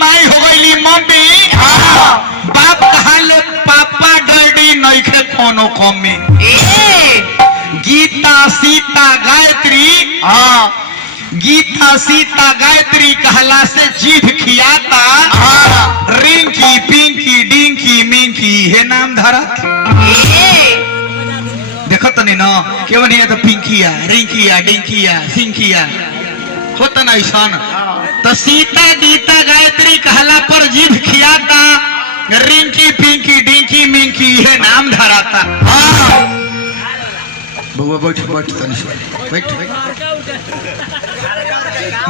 माई हो गई मम्मी। बाप कहले पापा डैडी नइखे कोनो कमी। गीता सीता गायत्री गीता सीता गायत्री कहला से जीभ खियाता। रिंकी पिंकी डिंकी मिंकी हे नाम धरा देखो तनी ना केवल ये तो पिंकिया रिंकिया डिंकिया सिंकिया होता ना ऐसा। तो सीता गीता गायत्री कहला पर जीभ खियाता। रिंकी पिंकी डिंकी मिंकी हे नाम धराता। बउआ बैठ बैठ बैठ।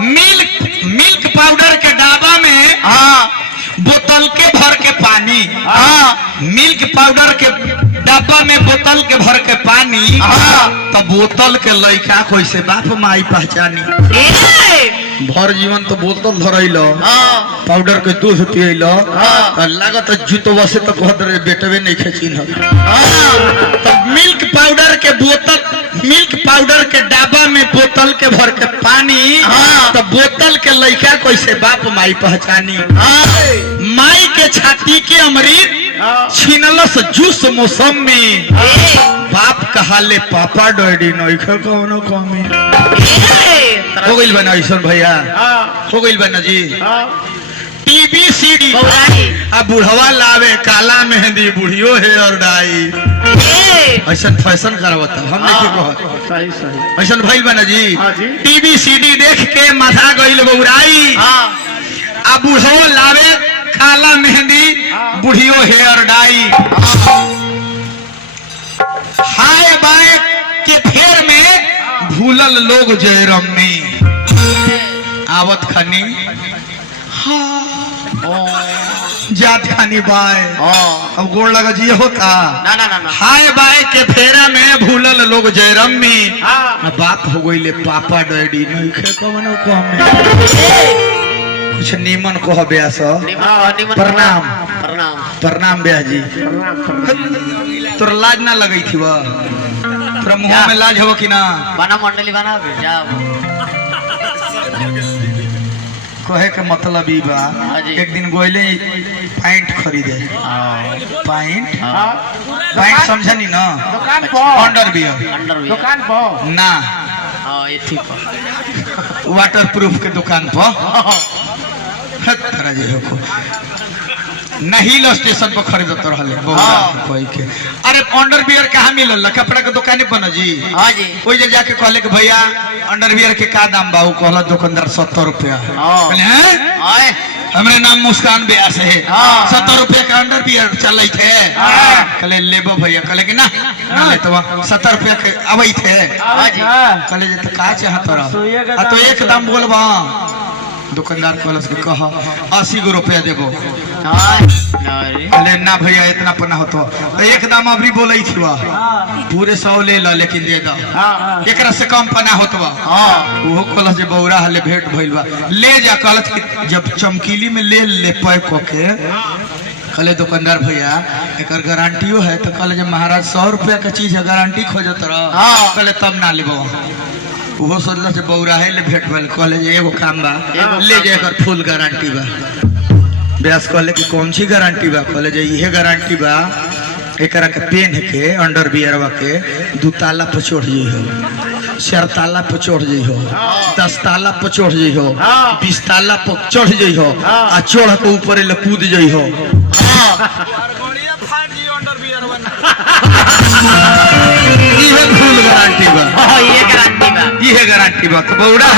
मिल्क पाउडर के डाबा में बोतल के भर के पानी। मिल्क पाउडर के डब्बा में बोतल के भर के पानी। तो बोतल के लइका कैसे बाप माई पहचानी। भर जीवन तो बोतल धरैलो पाउडर के दूध पियलो लागत जुतवा से तो कहत रे बेटवे नहीं खेचिन। तो मिल्क पाउडर के बोतल मिल्क पाउडर के डाबा में बोतल के भर के पानी। तो बोतल के लइका कैसे बाप माई पहचानी। माई के छाती के अमृत छीनलस जूस मौसमी। बाप कहले पापा डैडी नइखे कोनो कमी। हो गइल बना ऐसा भैया हो गइल बना जी। टीवी सीडी अब बुढ़वा लावे काला मेहंदी बुढ़ियो हेयर डाई। ऐसा फैशन करवता हम नहीं कह ऐसा भइल बना जी। टीवी सीडी देख के माथा गइल बौराई। अब बुढ़वा लावे काला मेहंदी बुढ़ियो हेयर डाई। हाय बाय के फेर में भूलल लोग जयरम में आवत खनी जात खानी बाय। अब गोड़ लगा जी होता ना ना ना। हाय बाय के फेरा में भूलल लोग जयरम में। बाप हो गई ले पापा डैडी नहीं खे कवनो कम में। कुछ नीमन कह ब्यास प्रणाम प्रणाम प्रणाम ब्याह जी। तोर लाज ना लगई थी वह तोरा मुंह में लाज हो कि ना। बना मंडली बना कहे के मतलब ई बा एक दिन गोइले पैंट खरीदे। पैंट समझनी ना अंडरवियर दुकान पर ना ये ठीक वाटर प्रूफ के दुकान पर नहीं स्टेशन पर खरीदत रहले। अरे अंडरवियर कहाँ मिलल कपड़ा के दुकाने पर न जी। कोई जाके कहले कि भैया अंडरवियर के का दाम बा। कहला दुकानदार 70 रुपया। हमरे नाम मुस्कान ब्यास है 70 रुपया का अंडरवियर चल थे। कहले लेबो भैया कहले कि ना ले तो 70 रुपया के अबै थे। कहले तो का चाहत रह तो एक दाम बोलबा। दुकानदार कहलस कि कह 80 गो रुपया देबो। अरे ना भैया इतना पन्ना होतो तो एक दाम अभी बोले थी पूरे 100 ले ला लेकिन दे दो एक से कम पन्ना होतो। वो कहलस जे बौरा हले भेंट भइल बा ले जा। कहलस कि जब चमकीली में ले ले पैक होके कहले दुकानदार भैया एक गारंटियो है। तो कहले जब महाराज 100 रुपया का चीज है गारंटी खोजत रह। कहले तब ना लेबो। वो सोचल से बौराहे ले भेंट भइल। कहले जे एगो काम बा ले जा एकर फुल गारंटी बा। ब्यास कहले कि कौन सी गारंटी बा। कहले जे इहे गारंटी बा एकरा के पेन के अंडरवियरवा के 2 ताला पर चढ़ जइहो 4 ताला पर चढ़ जइहो 10 ताला पर चढ़ जइहो 20 ताला पर चढ़ जइहो आ चढ़ के ऊपर ले कूद जइहो। इहे फुल गारंटी बा। इहे गारंटी बा तो बौरा